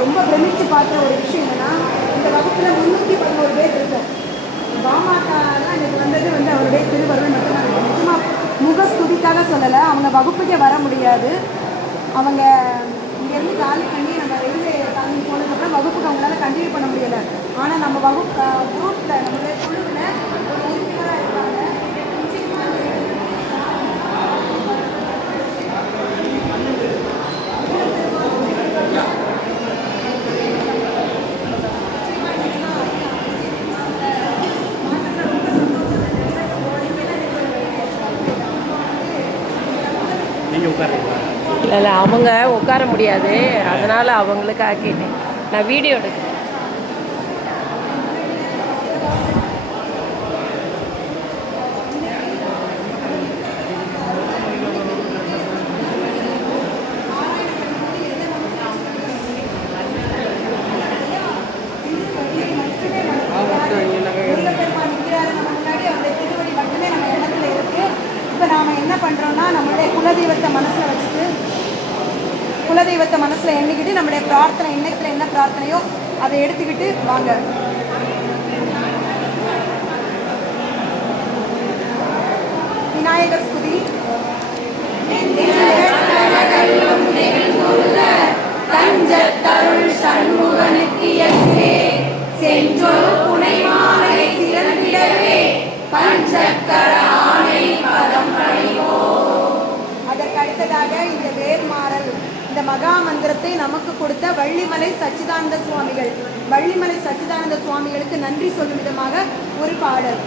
ரொம்ப பிரமிச்சு பார்த்த ஒரு விஷயம் என்னன்னா, இந்த வகுப்பில் 311 பேர் இருக்கு. பாமகலாம் எனக்கு வந்தது அவருடைய திருவருள் மட்டும்தான். நிச்சயமாக முகஸ்துதிக்காக சொல்லலை, அவங்க வகுப்புக்கே வர முடியாது. அவங்க இங்கேருந்து காலி பண்ணி நம்ம ரயில்வே தாண்டி போனதுக்கப்புறம் வகுப்புக்கு அவங்களால கண்டினியூ பண்ண முடியலை. ஆனால் நம்ம வகுப்பு குரூப்பில் நம்மளுடைய குழுவில் ஒரு உறுப்பினராக இருக்காங்க. இல்லை இல்லை, அவங்க உட்கார முடியாது, அதனால் அவங்களுக்காக கேட்டேன். நான் வீடியோ எடுக்கிறேன். நம்மளுடைய குலதெய்வத்தை மனசில் வச்சுட்டு, குலதெய்வத்தை மனசில் எண்ணிக்கிட்டு, நம்மளுடைய பிரார்த்தனை எண்ணத்தில் என்ன பிரார்த்தனையோ அதை எடுத்துக்கிட்டு வாங்க. விநாயகர் ஸ்துதி. தஞ்சத்தருள் சண்முகனுக்கு செஞ்சொரு புனைமாலை சிறந்திடவே பஞ்சக்கர ஆணை பதம் பணிவோம். அதற்கு அடுத்ததாக இந்த வேர்மாறல், இந்த மகா மந்திரத்தை நமக்கு கொடுத்த வள்ளிமலை சச்சிதானந்த சுவாமிகள், வள்ளிமலை சச்சிதானந்த சுவாமிகளுக்கு நன்றி சொல்லும் விதமாக ஒரு பாடல்.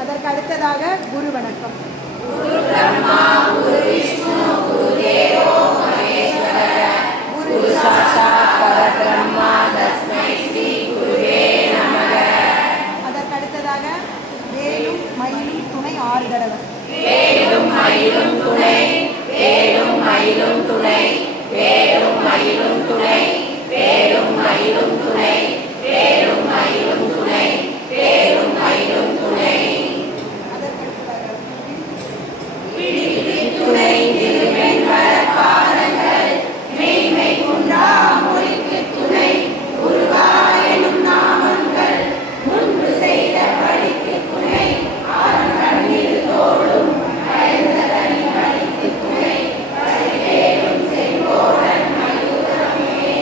அதற்கு அடுத்ததாக குரு வணக்கம். குரு பிரம்மா, குரு விஷ்ணு, குரு தேவோ மகேஸ்வர, குரு சாட்சாத் பரபிரம்மா, தஸ்மை ஸ்ரீ குருவே நமக. அதற்கு அடுத்ததாக வேலும் மயிலும் துணை 6 தடவை. வேலும் மயிலும் துணை, வேலும் மயிலும் துணை, வேலும் மயிலும் துணை, வேலும் மயிலும் துணை, வேலும் மயிலும் துணை, வேலும் மயிலும் துணை. துணை திருவெண் வர பாதங்கள் மெய்மை குன்றா மொழிக்கு துணை குருவா எனும் நாமங்கள் முன்பு செய்த படிக்கு துணை ஆரணில் தோளும் பயந்த தனி படிக்கு துணை பரிவேலும் செங்கோடன் மயூரமே.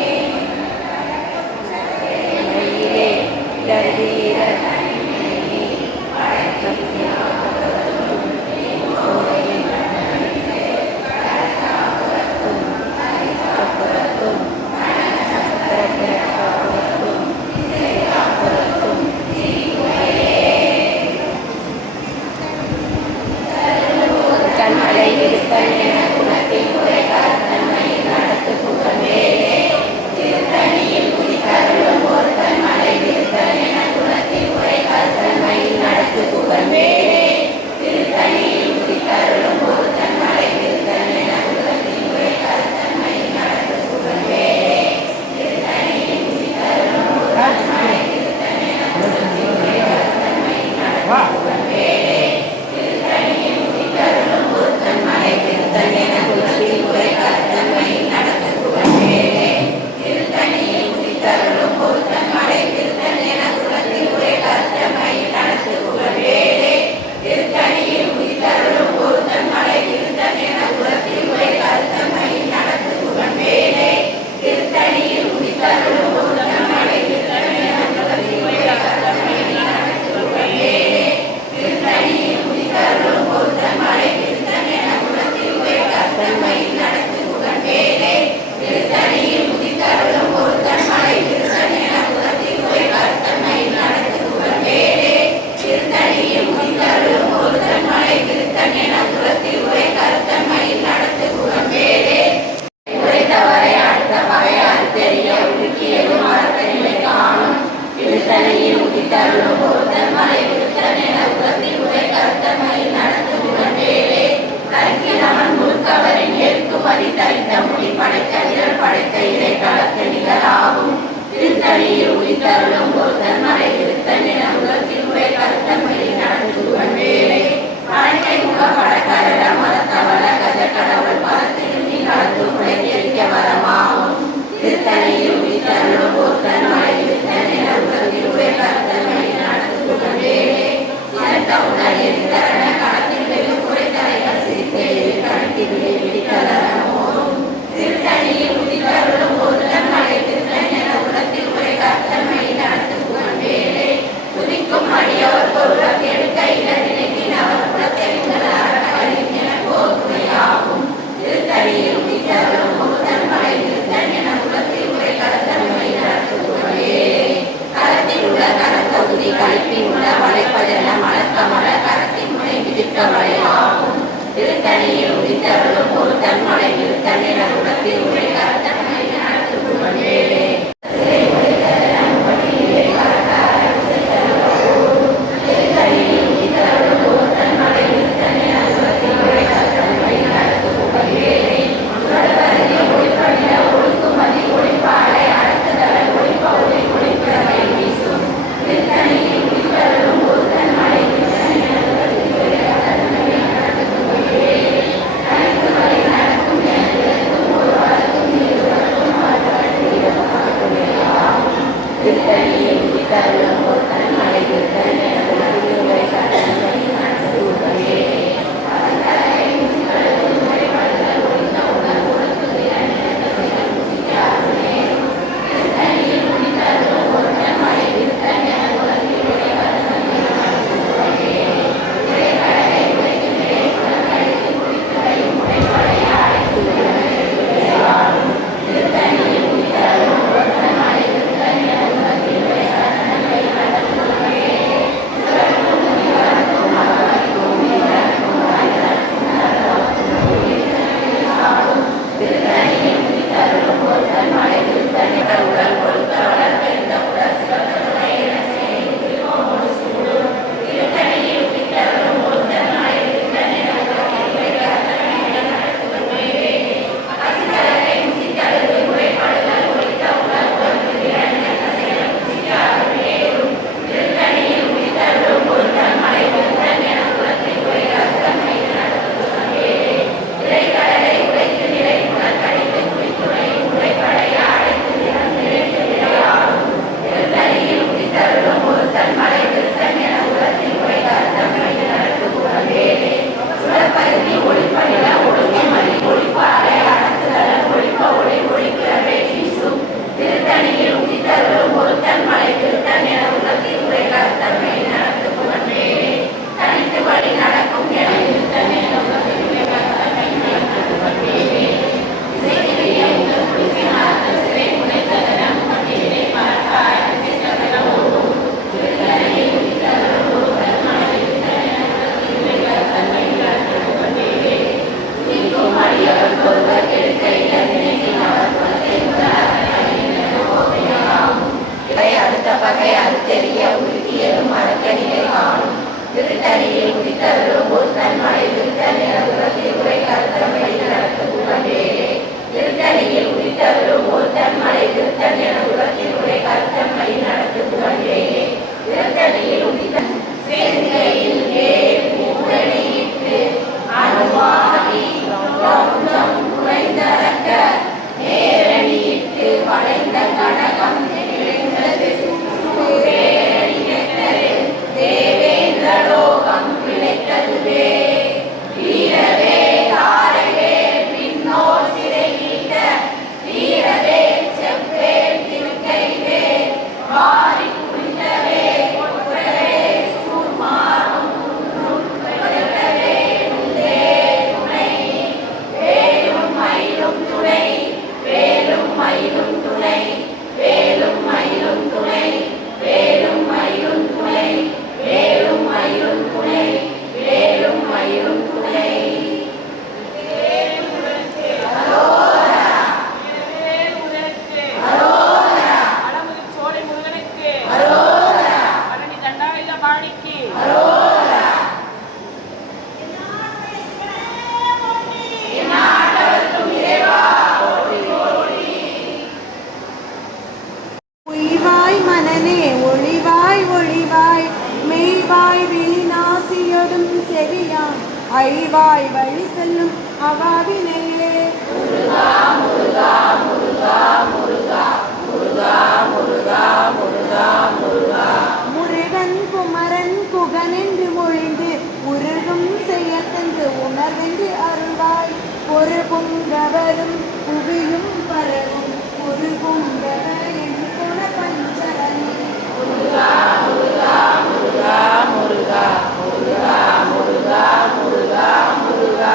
அழிவாய் வழி செல்லும் அவாவினையே முருகா முருகா முருகா முருகா முருகா முருகா முருகா முருகா முருகன் குமரன் குகனென்று மொழிந்து உருகும் செய்யத்தந்து உணர்வென்று அருள்வாய் ஒரு புங்கவரும் புவியும் பரவும் ஒரு புங்கவர் என்று குண பஞ்சரனே முருகா முருகா முருகா முருகா முருகா முருகா முருகா முருகா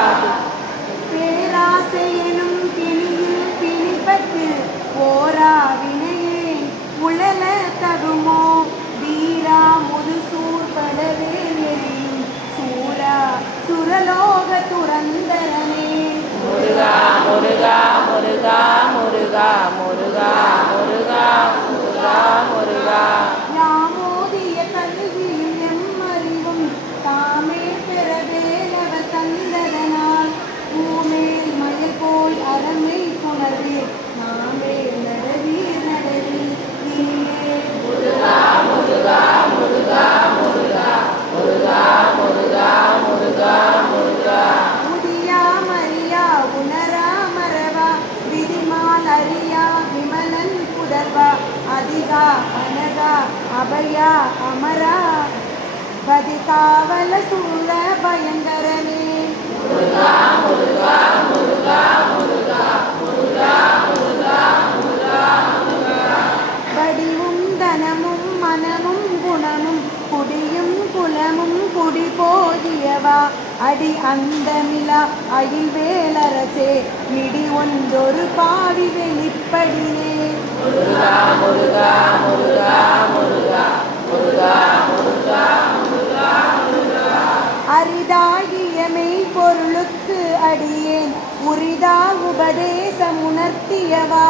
பேராசை எனும் பிணியில் பிணிப்பட்டு ஓரா வினையே உழல தகுமோ வீரா முதுசூர் படவே எரியும் சூரா சுரலோக துரந்தரனே முருகா முருகா முருகா முருகா முருகா முருகா முருகா முருகா யாமோதிய கல்வியும் எம்மறிவும் தாமே பெறவே நவ தந்ததனால் பூமேல் மயில் போல் அறமை புணர் அனகா அபயா அமரா பதிகாவல சூர பயங்கரனே வடிவும் தனமும் மனமும் குணமும் குடியும் குலமும் குடி போதியவா அடி அந்தமிலா அயில் வேலரசே மிடி ஒன்றொரு பாவி வெளிப்படினே அரிதாகிய மெய் பொருளுக்கு அடியேன் உரிதா உபதேசம் உணர்த்தியவா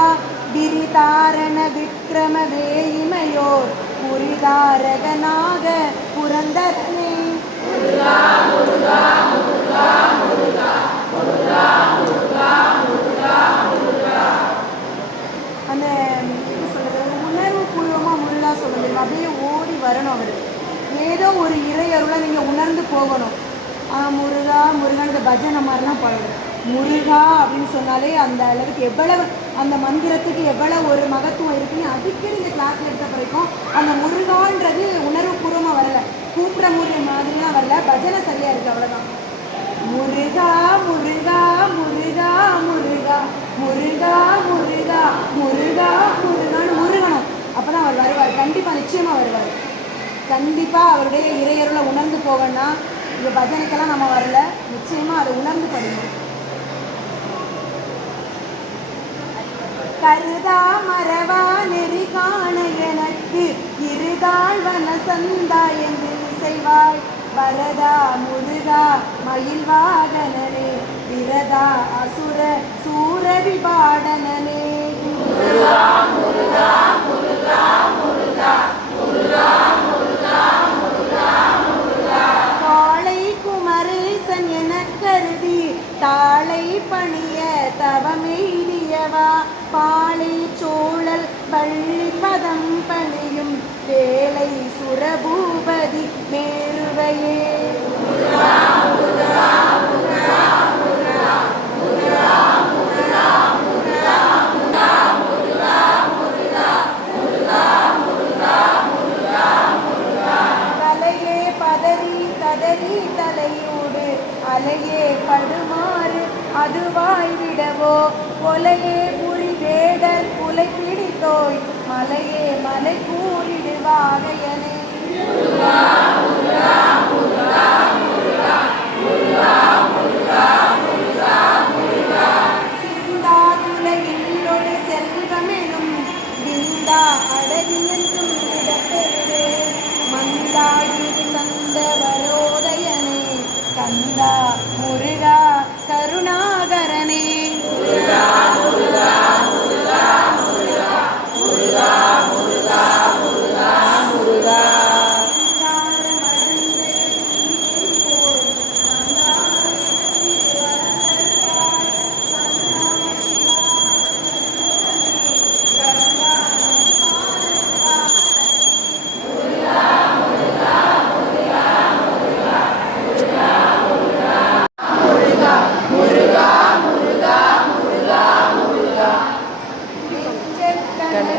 விரிதாரண விக்ரம வேயிமையோர் புரிதாரகனாக புரந்தரனே அந்த எப்படி சொல்றது உணர்வு பூர்வமாக முருகா சொல்ல முடியும் அப்படியே ஓடி வரணும் அவர் ஏதோ ஒரு இறையருளை நீங்கள் உணர்ந்து போகணும் முருகா முருகன் இந்த பஜனை மாதிரிலாம் பாடணும் முருகா அப்படின்னு சொன்னாலே அந்த அளவுக்கு எவ்வளவு அந்த மந்திரத்துக்கு எவ்வளவு ஒரு மகத்துவம் இருக்குன்னு அடிக்கடி இந்த கிளாஸில் எடுத்த பிறக்கும் அந்த முருகான்றது உணர்வு பூர்வமாக வரல கூப்பிட்ற முருக மாதிரிலாம் வரல பஜனை சரியாக இருக்குது அவ்வளோதான் முருகா முருகா முருகா முருகா முருகா முருகா முருகா முருகான்னு முருகணும் அப்போ தான் அவர் வருவார் கண்டிப்பாக நிச்சயமாக வருவார் கண்டிப்பாக அவருடைய இறையருளை உணர்ந்து போகணும்னா இந்த பஜனைக்கெல்லாம் நம்ம வரல நிச்சயமாக அதை உணர்ந்து படிக்கணும் கருதா மரவா நெறி காண எனக்கு இருதாள் வனசந்தா என்று இசைவாய் வரதா முருகா மயில் வாகனனே விரதா அசுர சூர விபாடனனே முருகா முருகா முருகா முருகா முருகா முருகா முருகா முருகா காளை குமரேசன் என கருதி தாளை பணிய தவமெய்தியவா பாளை சோழல் பள்ளி பதம் பணியும் வேலை சுரபூபதி மேருவையே முருகா முருகா முருகா முருகா முருகா முருகா முருகா முருகா முருகா முருகா முருகா முருகா முருகா தலையே பதறி கதறி தலையோடு அலையே படுமாறு அதுவாய் விடவோ கொலையே புரி வேடர் குலை பிடித்தோய் மலையே மலை கூறிடுவாகையனே முருகா முருகா முருகா முருகா முருகா முருகா முருகா முருகா சிந்தா துளையிலொடு செல்வமெனும் விந்தா அடவி என்றும் இடப்பெறுவே மந்தாகிரி தந்த வரோதயனே கந்தா முருகா கருணாகரனே முருகா முருகா முருகா முருகா முருகா முருகா முருகா முருகா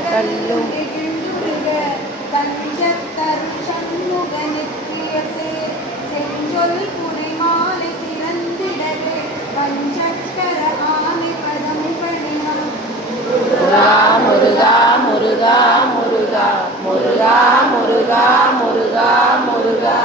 கல்லும் செஞ்சொல் புரிமாலை சிறந்திடவே பஞ்சக்கர ஆனை பதம் பணினான் முருகா முருகா முருகா முருகா முருகா முருகா முருகா முருகா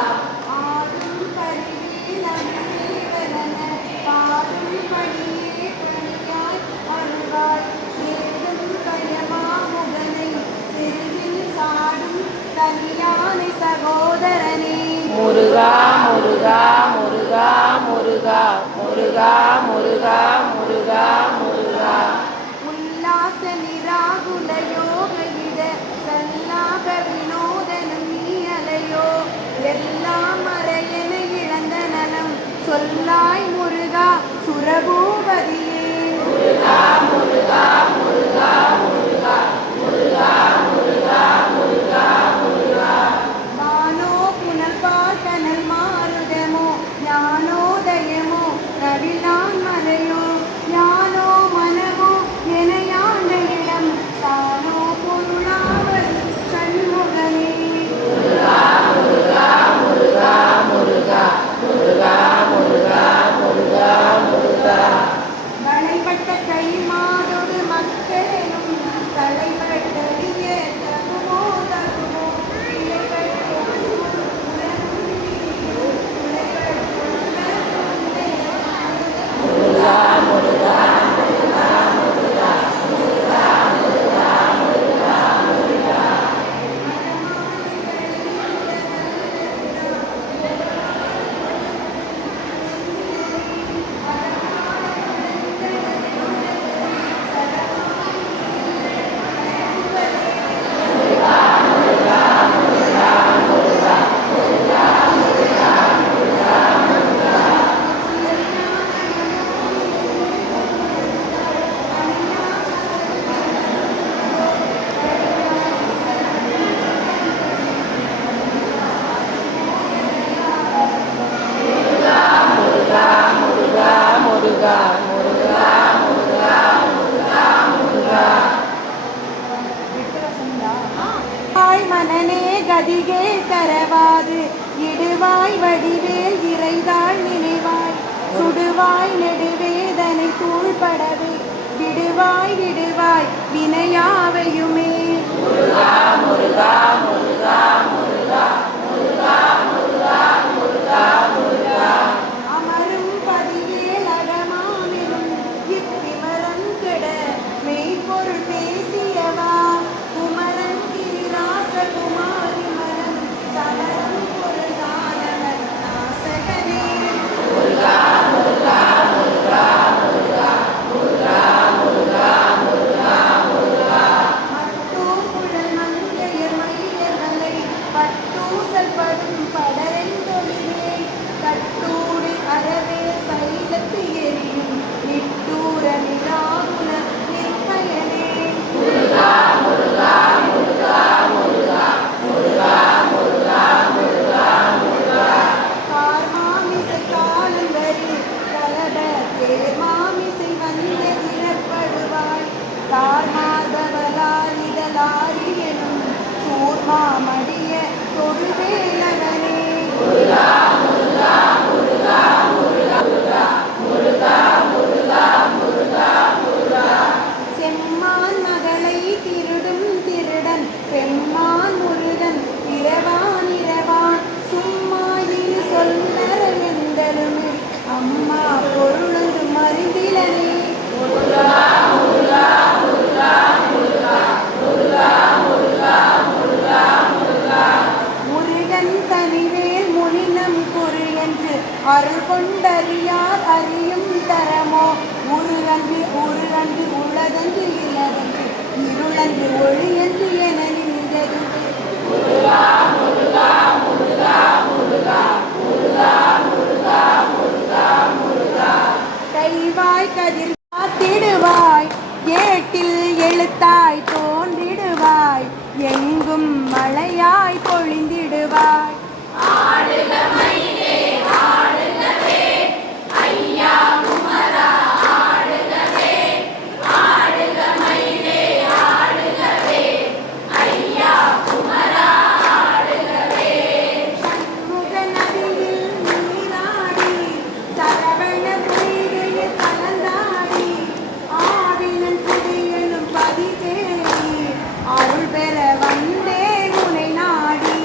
ஆடும் பரிவில் அபிஷேகரன பாடும் படியே பணியாய் அருள்வாய் சேடும் கயமா முகனை சிறுவில் சாடும் தனியானை சகோதரனே முருகா முருகா முருகா முருகா முருகா முருகா முருகா முருகா உல்லாச நிராகுல யோக விட சல்லாப வினோதனும் நீ அலையோ எல்லாம் மறையென இழந்த நலம் சொல்லாய் முருகா சுரபூபதியே முருகா முருகா முருகா முருகா முருகா முருகா முருகா முருகா மானோ புனல்பால் கனல் மாறுதமோ ஞானோதயமோ நவிலான் மலையோ ஞானோ விடுவாய் விடுவாய் வினையாவையுமே. அமரும் பதியேல் அகமாமெனும் இப்பிமரம் கெட மெய்ப்பொருள் பேசியவா குமரன் கிரிராச குமாரி மரம் சமரம் பொருளானவர் நாசகனே. மட்டூக்குழல் மங்கையர் மயியர்களை பட்டூசல் படும் படரெந்தொழிலே கட்டூடி அறவே சைலத்து எரியும் நிட்டூர நிராகுல நிற்பயனே. கார்மாமிசை காலந்தரி கலட தேர்மாமிசை வந்த இழப்படுவாய் தார்மாதவலாரிதலாரி எனும் சூர்மா மடிய தொழுவேலவனே. செம்மான் மகளை திருடும் திருடன் பெம்மான் முருகன் இரவான் இரவான் சும்மாயில் சொல்லற எந்தலுமே அம்மா பொருளந்து மருந்திலனே. முருகன் தனிவேல் முனினம் குறி என்று அருள் கொண்டறியார் அறியும் தரமோ உருகன்று உருகன்று உளதன்று இல்லதன்று இருளன்று ஒளியன்று என நின்றதுவே. கைவாய் கதிர் காத்திடுவாய் ஏட்டில் எழுத்தாய் தோன்றிடுவாய் எங்கும் மழையாய் பொழிந்திடுவாய். சண்முக நதியில் நீராடி சரவண பொய்கையில் கலந்தாடி ஆவினன் புதியனும் பதி தேடி அருள் பெற வந்தேன் உனை நாடி.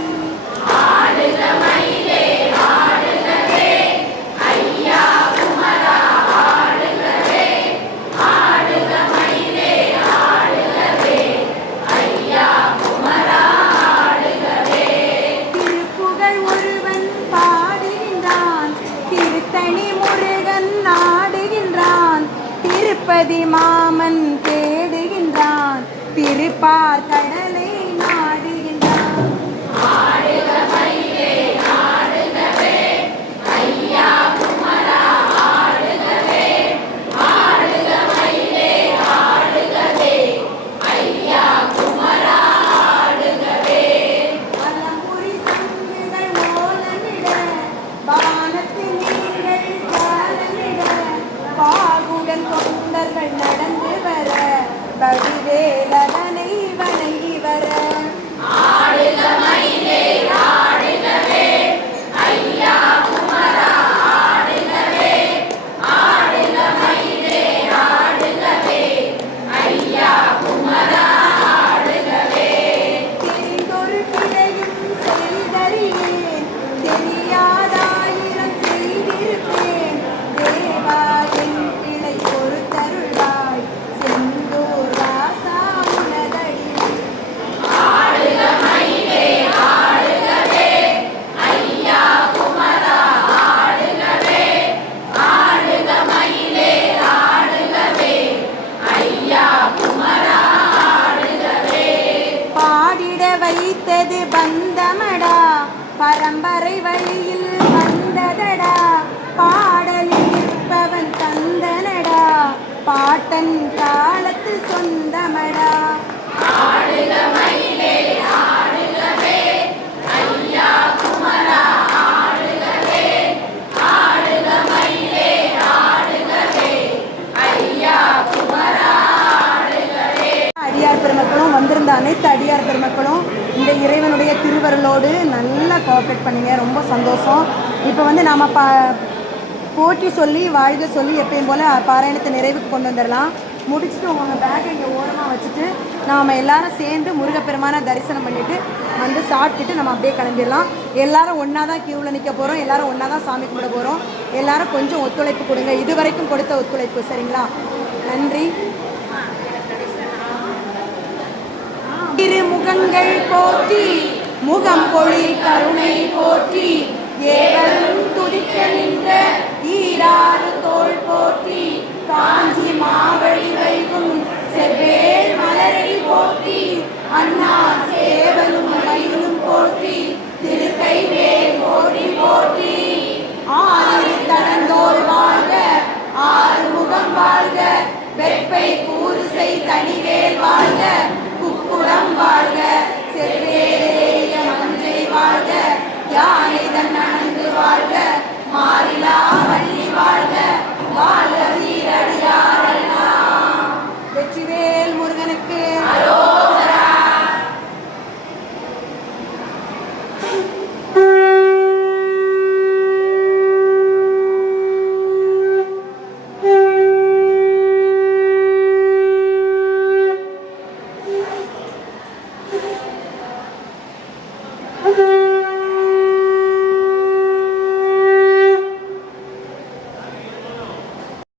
திருப்புகழ் ஒருவன் பாடுகின்றான் திருத்தணி முருகன் நாடுகின்றான் திருப்பதி மாமன் தேடுகின்றான் திருப்பார் கடலை நாடுகின்றான். அலம்புரி சங்குகள் ஓலமிட வானத்தின் நீர்கள் காலமிட பாகுடன் தொண்டர்கள் நடந்து வர வடிவேலவனை வணங்கி வர. தெரிந்தொரு பிழையும் செய்தறியேன் தெரியாதாயிரம் செய்திருப்பேன் தேவா என் பிழை பொறுத்தருள்வாய் செந்தூர் ராசா உனதடியே. பாடிட வைத்தது பந்தமடா பரம்பரை வழியில் வந்ததடா பாடலில் நிற்பவன் தந்தனடா பாட்டன் காலத்து சொந்தமடா. அடியார் பெருமக்களும் வந்திருந்த அனைத்து அடியார் பெருமக்களும் இந்த இறைவனுடைய திருவருளோடு நல்லா கோஆப்ரேட் பண்ணீங்க, ரொம்ப சந்தோஷம். இப்போ வந்து நாம் போற்றி சொல்லி வாழ்க சொல்லி எப்பயும் போல் பாராயணத்தை நிறைவுக்கு கொண்டு வந்துடலாம். முடிச்சுட்டு உங்கள் பேக்கை இங்கே ஓரமாக வச்சுட்டு நாம் எல்லாரும் சேர்ந்து முருகப்பெருமானை தரிசனம் பண்ணிவிட்டு வந்து சாப்பிட்டுட்டு நம்ம அப்படியே கிளம்பிடலாம். எல்லாரும் ஒன்றா தான் க்யூவில் நிற்க போகிறோம், எல்லாரும் ஒன்றா தான் சாமி கும்பிட போகிறோம். எல்லாரும் கொஞ்சம் ஒத்துழைப்பு கொடுங்க, இது வரைக்கும் கொடுத்த ஒத்துழைப்பு. சரிங்களா? நன்றி. திருமுகங்கள் போற்றி, முகம் பொழி கருணை போற்றி, ஏவரும் துதிக்க நின்ற ஈராறு தோள் போற்றி, காஞ்சி மாவழி வைகும் செவ்வேல் மலரடி போற்றி, அண்ணா சேவலும் மயிலும் போற்றி, திருக்கை வேல் போற்றி போற்றி. ஆறு தடந்தோள் வாழ்க, ஆறு முகம் வாழ்க, வெப்பை கூறுசை தனிவேல் வாழ்க, குக்குடம் வாழ்க, செவ்வேலேய மஞ்சை வாழ்க, யானை தன் அணங்கு வாழ்க, மாறிலா வள்ளி வாழ்க, வாழ்க சீரடியாரெல்லாம். வெற்றிவேல் முருகனுக்கு அரோகரா.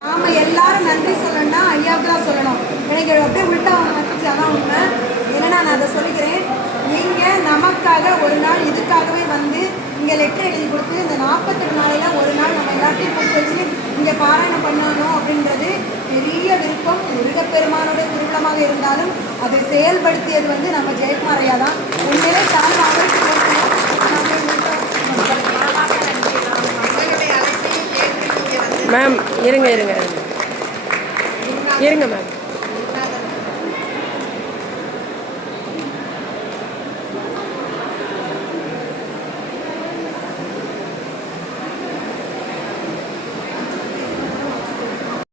நாம எல்லாரும் நன்றி சொல்லணும்னா ஐயாவுக்கு தான் சொல்லணும். எனக்கு அப்படியே உள்ட்டா வந்துச்சு, அதான் உண்மை. என்னன்னா நான் அதை சொல்லிக்கிறேன். நீங்கள் நமக்காக ஒரு நாள் இதுக்காகவே வந்து இங்கே லெட்டர் எழுதி கொடுத்து இந்த 48 நாளையில் ஒரு நாள் நம்ம எல்லாத்தையும் கூப்பிட்டு வச்சு இங்கே பாராயணம் பண்ணணும் அப்படின்றது பெரிய விருப்பம். முருகப்பெருமானோட திருவிழமாக இருந்தாலும் அதை செயல்படுத்தியது வந்து நம்ம ஜெயக்குமார் ஐயா தான். உண்மையிலே சார்பாக மேம் இருங்க இருங்க இருங்க மேம்.